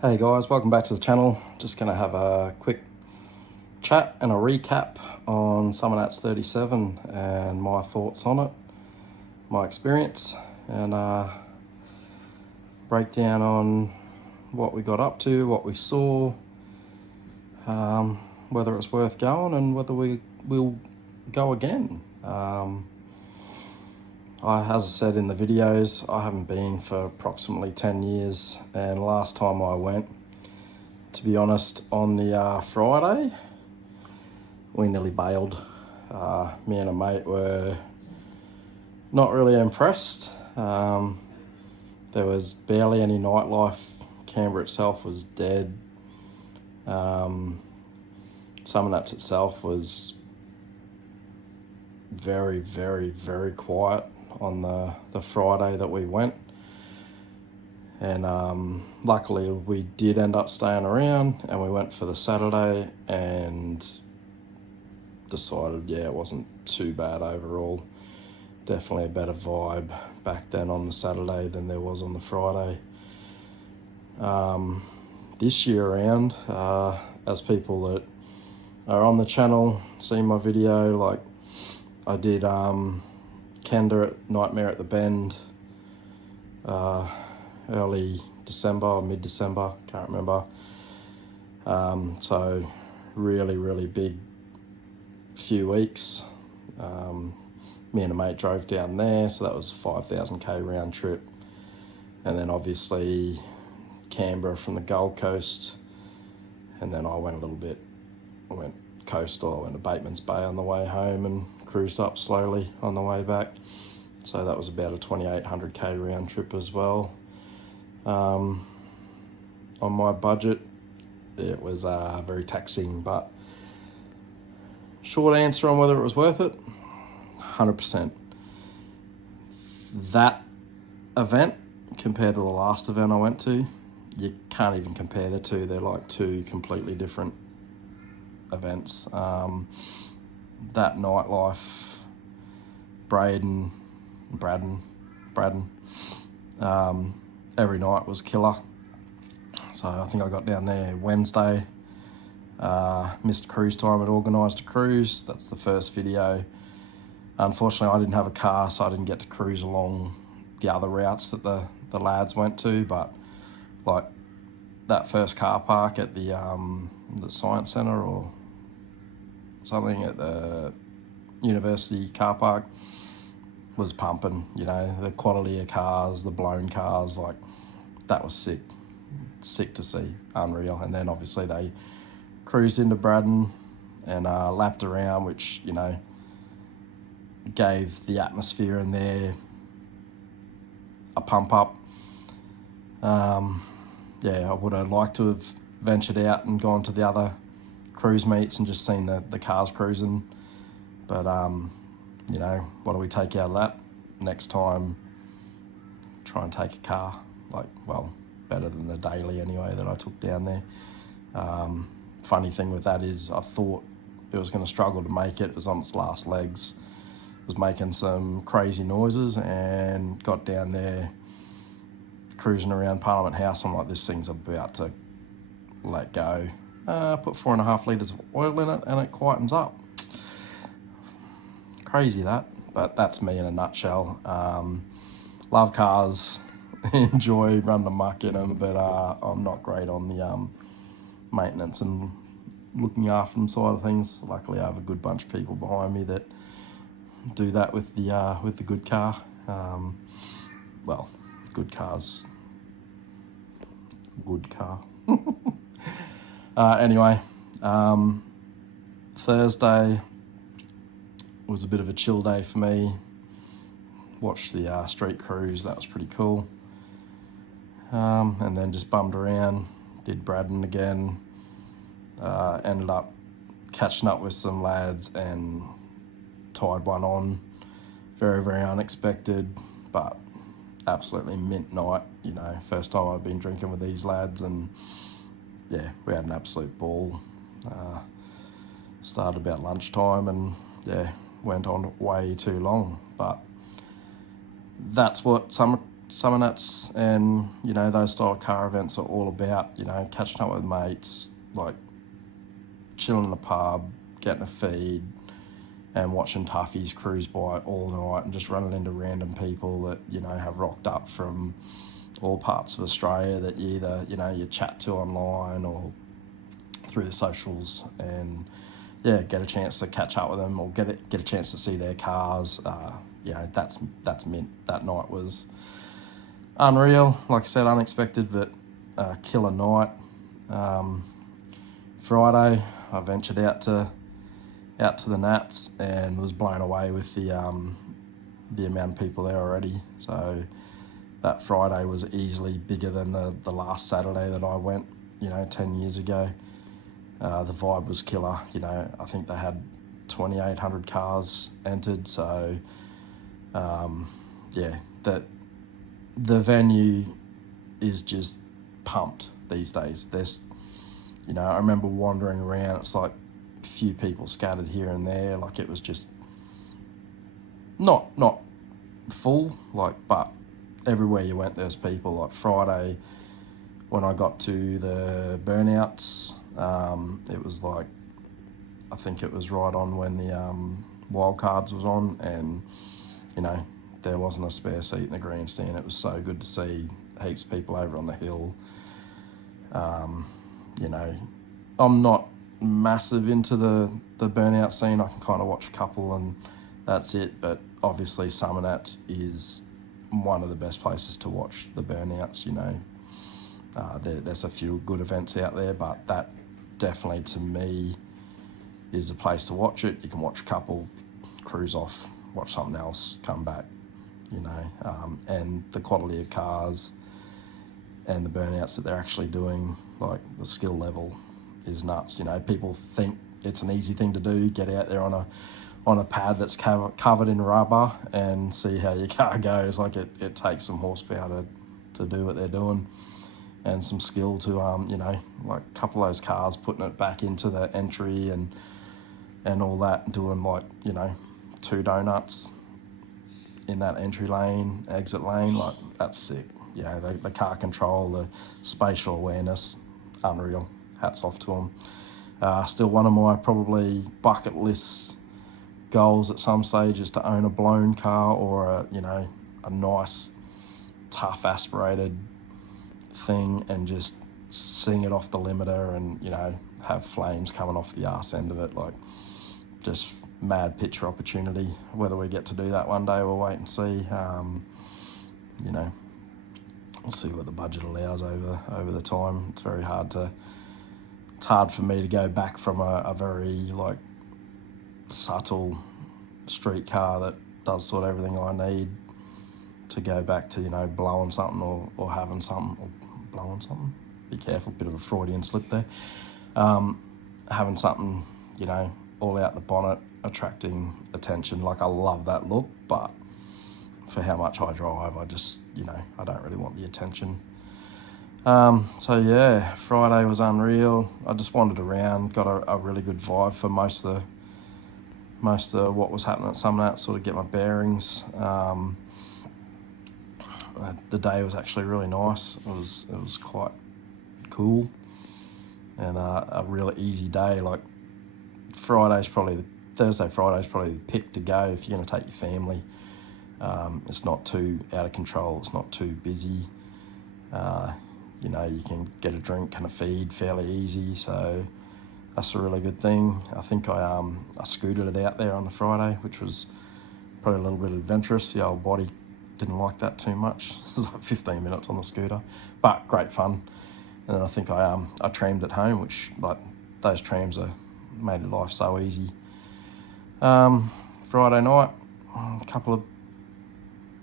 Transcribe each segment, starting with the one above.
Hey guys, welcome back to the channel. Just going to have a quick chat and a recap on Summernats 37 and my thoughts on it, my experience, and breakdown on what we got up to, what we saw, whether it's worth going and whether we will go again. As I said in the videos, I haven't been for approximately 10 years, and last time I went, to be honest, on the Friday, we nearly bailed. Me and a mate were not really impressed. There was barely any nightlife. Canberra itself was dead. Summernats itself was very, very, very quiet on the Friday that we went, and luckily we did end up staying around, and we went for the Saturday and decided it wasn't too bad overall. Definitely a better vibe back then on the Saturday than there was on the Friday. This year around, as people that are on the channel see my video, like I did Kenda at Nightmare at the Bend early December or mid-December, can't remember. So really big few weeks. Me and a mate drove down there, so that was 5,000k round trip, and then obviously Canberra from the Gold Coast, and then I went coastal. I went to Bateman's Bay on the way home and cruised up slowly on the way back. So that was about a 2,800k round trip as well. On my budget, it was very taxing, but short answer on whether it was worth it, 100%. That event compared to the last event I went to, you can't even compare the two. They're like two completely different events. That nightlife, Braddon, every night was killer. So I think I got down there Wednesday, missed cruise time, had organised a cruise. That's the first video. Unfortunately, I didn't have a car, so I didn't get to cruise along the other routes that the lads went to, but like that first car park at the Science Centre or something at the university car park was pumping. You know, the quality of cars, the blown cars, like that was sick to see, unreal. And then obviously they cruised into Braddon and lapped around, which, you know, gave the atmosphere in there a pump up. I would have liked to have ventured out and gone to the other cruise meets and just seen the cars cruising, but you know, what do we take out of that? Next time, try and take a car, like, well, better than the daily anyway that I took down there. Funny thing with that is I thought it was going to struggle to make it. It was on its last legs. It was making some crazy noises, and got down there cruising around Parliament House. I'm like, this thing's about to let go. Put 4.5 litres of oil in it and it quietens up. Crazy that, but that's me in a nutshell. Love cars, enjoy running amok in them, but I'm not great on the maintenance and looking after them side of things. Luckily, I have a good bunch of people behind me that do that with the good car. Well, good car's good car. Anyway, Thursday was a bit of a chill day for me. Watched the street cruise, that was pretty cool. And then just bummed around, did Braddon again. Ended up catching up with some lads and tied one on. Very unexpected, but absolutely mint night. You know, first time I've been drinking with these lads, and yeah, we had an absolute ball. Started about lunchtime and went on way too long, but that's what Summernats and, you know, those style of car events are all about, you know, catching up with mates, like chilling in the pub, getting a feed, and watching toughies cruise by all night and just running into random people that, you know, have rocked up from all parts of Australia that you either, you know, you chat to online or through the socials, and yeah, get a chance to catch up with them or get a chance to see their cars. You know, that's mint. That night was unreal. Like I said, unexpected, but killer night. Friday, I ventured out to the Nats and was blown away with the amount of people there already. So that Friday was easily bigger than the last Saturday that I went, you know, 10 years ago. The vibe was killer. You know, I think they had 2,800 cars entered. So, yeah, the venue is just pumped these days. There's, you know, I remember wandering around. It's like a few people scattered here and there. Like it was just not full. Like, but everywhere you went, there's people. Like Friday, when I got to the burnouts, it was like, I think it was right on when the wild cards was on, and you know, there wasn't a spare seat in the grandstand. It was so good to see heaps of people over on the hill. You know, I'm not massive into the burnout scene. I can kind of watch a couple and that's it, but obviously Summernats is one of the best places to watch the burnouts. You know, there's a few good events out there, but that definitely to me is the place to watch it. You can watch a couple, cruise off, watch something else, come back, you know, and the quality of cars and the burnouts that they're actually doing, like the skill level is nuts. You know, people think it's an easy thing to do, get out there on a pad that's covered in rubber and see how your car goes. Like it takes some horsepower to do what they're doing, and some skill to you know, like a couple of those cars putting it back into the entry and all that, doing like, you know, 2 donuts in that entry lane, exit lane. Like that's sick. You know, the car control, the spatial awareness, unreal. Hats off to them. Still one of my probably bucket list goals at some stage is to own a blown car or a nice, tough aspirated thing and just sing it off the limiter and, you know, have flames coming off the arse end of it. Like, just mad picture opportunity. Whether we get to do that one day, we'll wait and see. You know, we'll see what the budget allows over the time. It's hard for me to go back from a very like subtle street car that does sort of everything I need to go back to, you know, blowing something or having something or blowing something. Be careful, bit of a Freudian slip there. Having something, you know, all out the bonnet, attracting attention. Like, I love that look, but for how much I drive, I just, you know, I don't really want the attention. So yeah, Friday was unreal. I just wandered around, got a really good vibe for most of what was happening at Summernats, sort of get my bearings. The day was actually really nice. It was quite cool and a really easy day. Like Thursday, Friday's probably the pick to go if you're going to take your family. It's not too out of control. It's not too busy. You know, you can get a drink and a feed fairly easy, so that's a really good thing. I think I scooted it out there on the Friday, which was probably a little bit adventurous. The old body didn't like that too much. It was like 15 minutes on the scooter, but great fun. And then I think I trammed at home, which, like, those trams made life so easy. Friday night, a couple of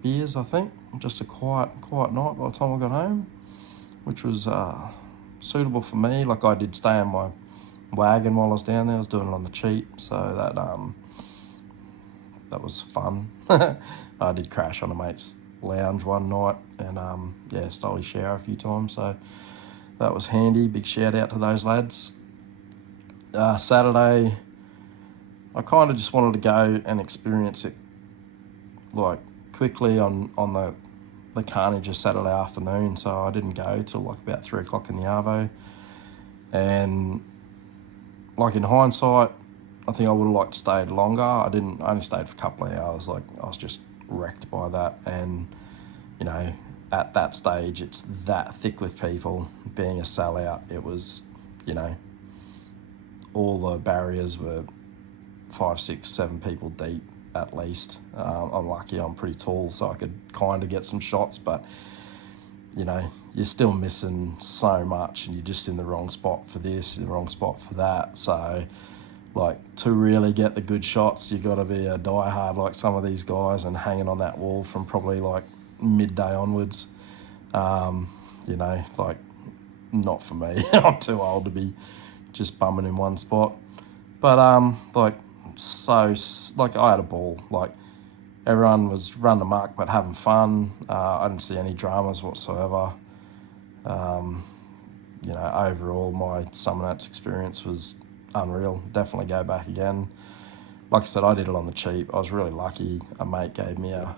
beers, I think. Just a quiet night by the time I got home, which was suitable for me. Like, I did stay in my wagon while I was down there. I was doing it on the cheap, so that was fun. I did crash on a mate's lounge one night and stole his shower a few times, so that was handy. Big shout out to those lads. Saturday, I kind of just wanted to go and experience it, like, quickly on the the carnage of Saturday afternoon, so I didn't go till like about 3 o'clock in the arvo. And like in hindsight, I think I would have liked to stayed longer. I only stayed for a couple of hours. Like I was just wrecked by that. And, you know, at that stage, it's that thick with people. Being a sellout, it was, you know, all the barriers were 5, 6, 7 people deep at least. I'm lucky I'm pretty tall, so I could kind of get some shots, but you know, you're still missing so much, and you're just in the wrong spot for this, the wrong spot for that. So like, to really get the good shots, you got to be a diehard like some of these guys and hanging on that wall from probably like midday onwards. You know, like, not for me. I'm too old to be just bumming in one spot. But like, I had a ball. Like, everyone was running amok but having fun. I didn't see any dramas whatsoever. You know, overall, my Summernats experience was unreal. Definitely go back again. Like I said, I did it on the cheap. I was really lucky. A mate gave me a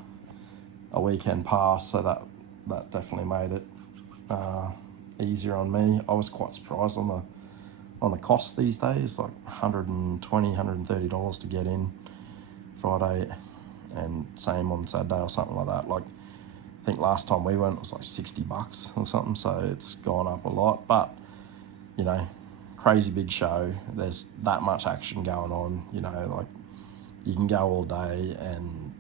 weekend pass, so that definitely made it easier on me. I was quite surprised on the cost these days, like $120, $130 to get in Friday, and same on Saturday or something like that. Like, I think last time we went it was like $60 or something, so it's gone up a lot. But, you know, crazy big show. There's that much action going on, you know, like, you can go all day and,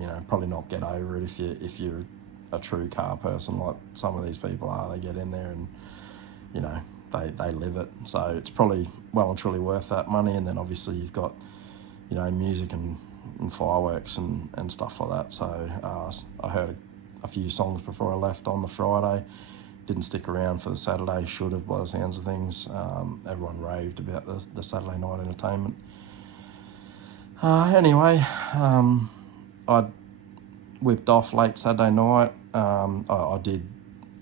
you know, probably not get over it if you're a true car person like some of these people are. They get in there and, you know, they live it. So it's probably well and truly worth that money. And then obviously you've got, you know, music and fireworks and stuff like that. So I heard a few songs before I left on the Friday. Didn't stick around for the Saturday, should have by the sounds of things. Everyone raved about the Saturday night entertainment. Anyway, I whipped off late Saturday night. I did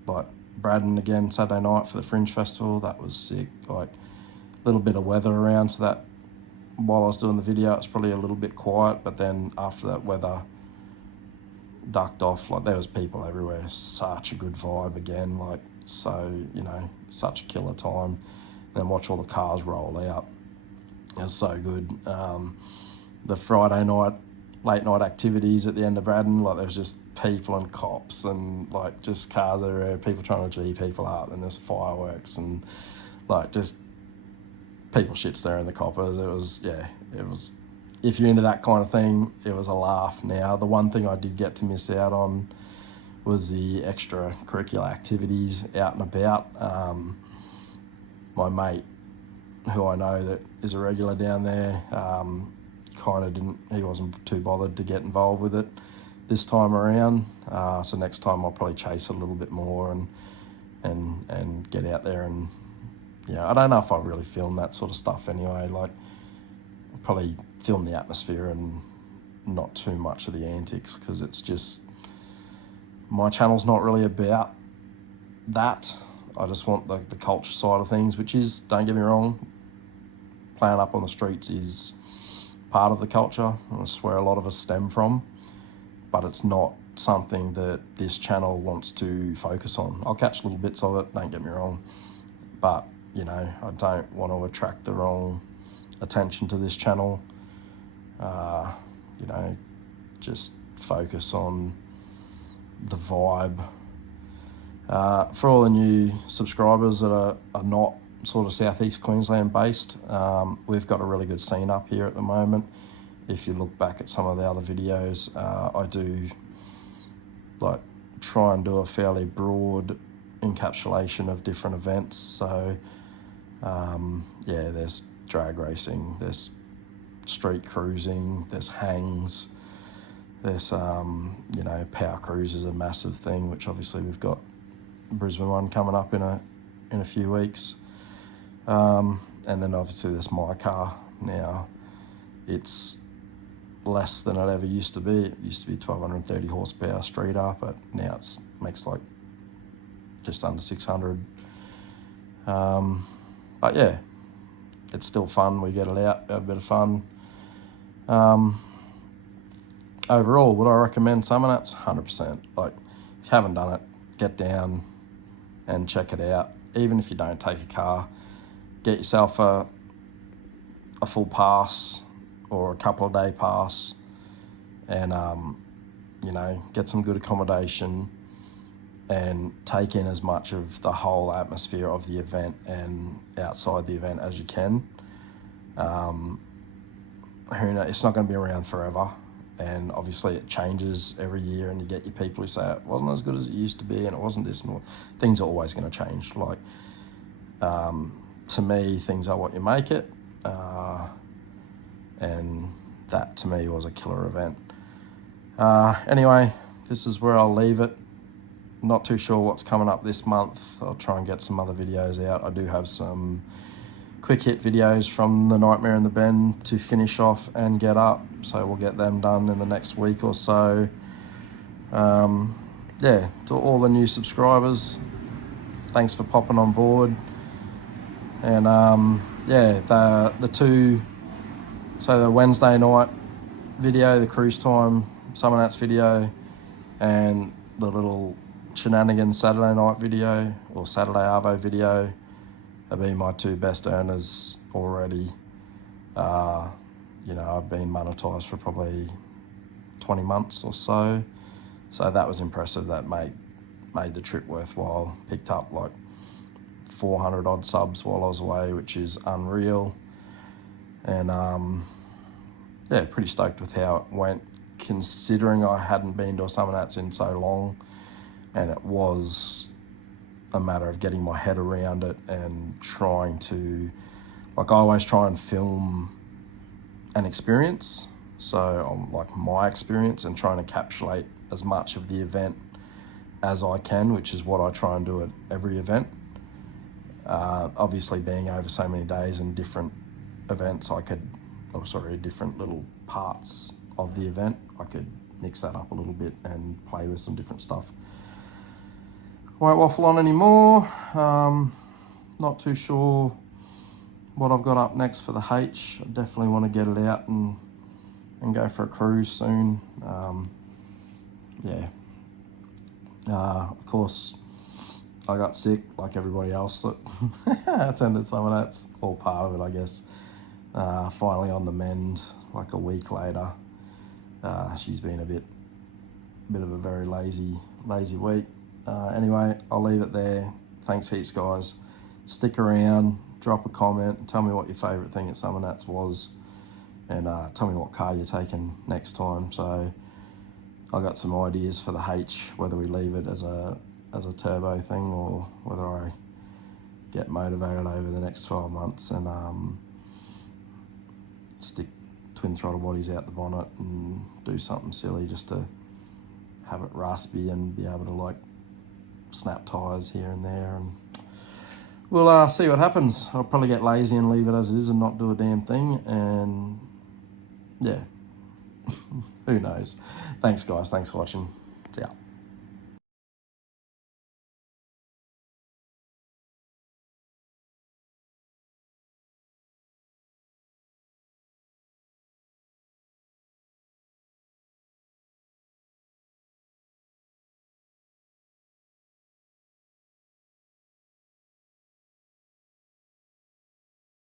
like Braddon again Saturday night for the Fringe Festival. That was sick. Like, a little bit of weather around, so that while I was doing the video, it's probably a little bit quiet. But then after that weather ducked off, like, there was people everywhere. Such a good vibe again. Like, so, you know, such a killer time. And then watch all the cars roll out. It was so good. The Friday night, late night activities at the end of Braddon, like, there was just people and cops and like just cars everywhere, people trying to G people up, and there's fireworks and like just people shit stirring the coppers. It was, if you're into that kind of thing, it was a laugh. Now, the one thing I did get to miss out on was the extracurricular activities out and about. My mate, who I know that is a regular down there, he wasn't too bothered to get involved with it this time around. So next time I'll probably chase a little bit more and get out there. And I don't know if I really film that sort of stuff anyway. Like, I'll probably film the atmosphere and not too much of the antics, because it's just, my channel's not really about that. I just want the culture side of things, which is, don't get me wrong, playing up on the streets is part of the culture, and it's where a lot of us stem from, but it's not something that this channel wants to focus on. I'll catch little bits of it, don't get me wrong, but I don't want to attract the wrong attention to this channel. Just focus on the vibe. For all the new subscribers that are not sort of Southeast Queensland based, we've got a really good scene up here at the moment. If you look back at some of the other videos, I do try and do a fairly broad encapsulation of different events. So there's drag racing, there's street cruising, there's hangs, there's power cruise is a massive thing, which obviously we've got Brisbane one coming up in a few weeks. And then obviously there's my car. Now, it's less than it ever used to be. It used to be 1230 horsepower streeter, but now it's makes like just under 600. But yeah, it's still fun. We get it out, have a bit of fun. overall, would I recommend Summernats? 100%. Like, if you haven't done it, get down and check it out. Even if you don't take a car, get yourself a full pass or a couple of day pass, and you know, get some good accommodation and take in as much of the whole atmosphere of the event and outside the event as you can. Who knows, it's not going to be around forever, and obviously it changes every year, and you get your people who say it wasn't as good as it used to be and it wasn't this, and things are always going to change. Like, to me, things are what you make it, and that to me was a killer event. Anyway, this is where I'll leave it. Not too sure what's coming up this month. I'll try and get some other videos out. I do have some quick hit videos from the Nightmare in the Bend to finish off and get up, so we'll get them done in the next week or so. Yeah, to all the new subscribers, thanks for popping on board. And yeah, the Wednesday night video, the cruise time Summernats video, and the little shenanigans Saturday night video or Saturday Arvo video have been my two best earners already. You know, I've been monetized for probably 20 months or so, so that was impressive. That made the trip worthwhile. Picked up like 400 odd subs while I was away, which is unreal. And yeah, pretty stoked with how it went, considering I hadn't been to a Summernats in so long, and it was a matter of getting my head around it and trying to, like, I always try and film an experience, so like my experience, and trying to encapsulate as much of the event as I can, which is what I try and do at every event. Obviously, being over so many days and different events, different little parts of the event, I could mix that up a little bit and play with some different stuff. Won't waffle on anymore. Not too sure what I've got up next for the H. I definitely want to get it out and go for a cruise soon. Yeah. Of course, I got sick like everybody else that attended Summernats. All part of it, I guess. Finally on the mend, like a week later. She's been a bit of a very lazy week. Anyway, I'll leave it there. Thanks heaps, guys. Stick around, drop a comment, tell me what your favourite thing at Summernats was, and tell me what car you're taking next time. So I got some ideas for the H, whether we leave it as a turbo thing or whether I get motivated over the next 12 months and stick twin throttle bodies out the bonnet and do something silly just to have it raspy and be able to like snap tyres here and there, and we'll see what happens. I'll probably get lazy and leave it as it is and not do a damn thing, and yeah, who knows. Thanks guys, thanks for watching.